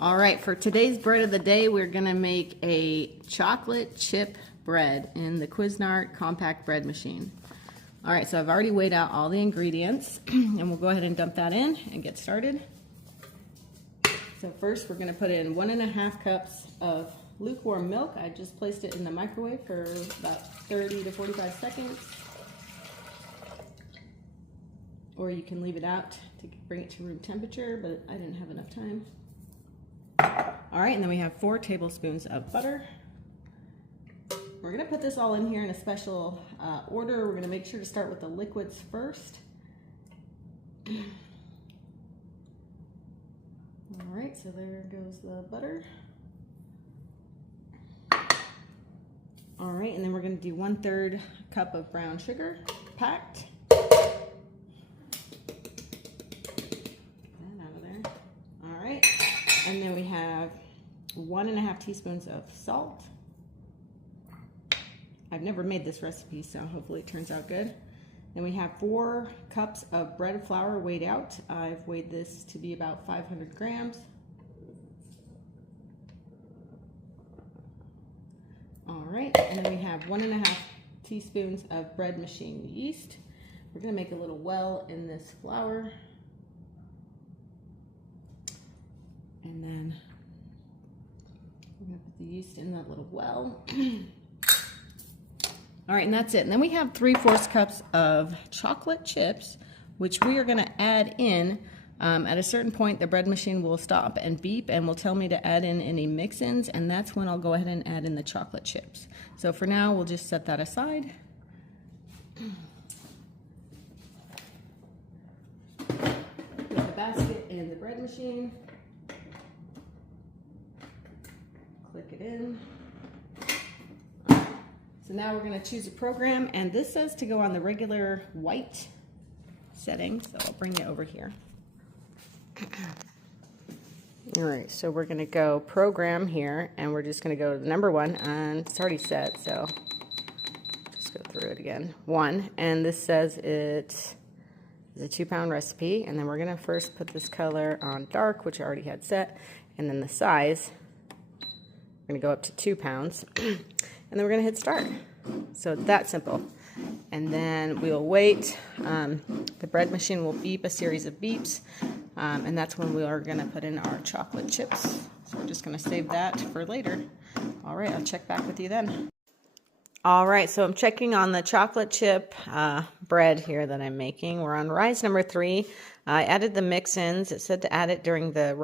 All right, for today's bread of the day, we're gonna make a chocolate chip bread in the Cuisinart compact bread machine. All right, so I've already weighed out all the ingredients and we'll go ahead and dump that in and get started. So first we're gonna put in 1.5 cups of lukewarm milk. I just placed it in the microwave for about 30 to 45 seconds. Or you can leave it out to bring it to room temperature, but I didn't have enough time. All right, and then we have 4 tablespoons of butter. We're gonna put this all in here in a special order. We're gonna make sure to start with the liquids first. All right, so there goes the butter. All right, and then we're gonna do 1/3 cup of brown sugar, packed. And then we have 1.5 teaspoons of salt. I've never made this recipe, so hopefully it turns out good. Then we have 4 cups of bread flour weighed out. I've weighed this to be about 500 grams. All right, and then we have 1.5 teaspoons of bread machine yeast. We're gonna make a little well in this flour. And then we're gonna put the yeast in that little well. All right, and that's it. And then we have 3/4 cups of chocolate chips, which we are gonna add in. At a certain point, the bread machine will stop and beep and will tell me to add in any mix-ins, and that's when I'll go ahead and add in the chocolate chips. So for now, we'll just set that aside. Put the basket in the bread machine. Click it in. So now we're going to choose a program, and this says to go on the regular white setting, so I'll bring it over here. All right, so we're going to go program here, and we're just going to go to number 1, and it's already set, so just go through it again. 1, and this says it is a 2-pound recipe, and then we're going to first put this color on dark, which I already had set, and then the size. We're going to go up to 2 pounds, and then we're going to hit start. So it's that simple. And then we'll wait. The bread machine will beep a series of beeps, and that's when we are going to put in our chocolate chips. So we're just going to save that for later. All right, I'll check back with you then. All right, so I'm checking on the chocolate chip bread here that I'm making. We're on rise number 3. I added the mix-ins. It said to add it during the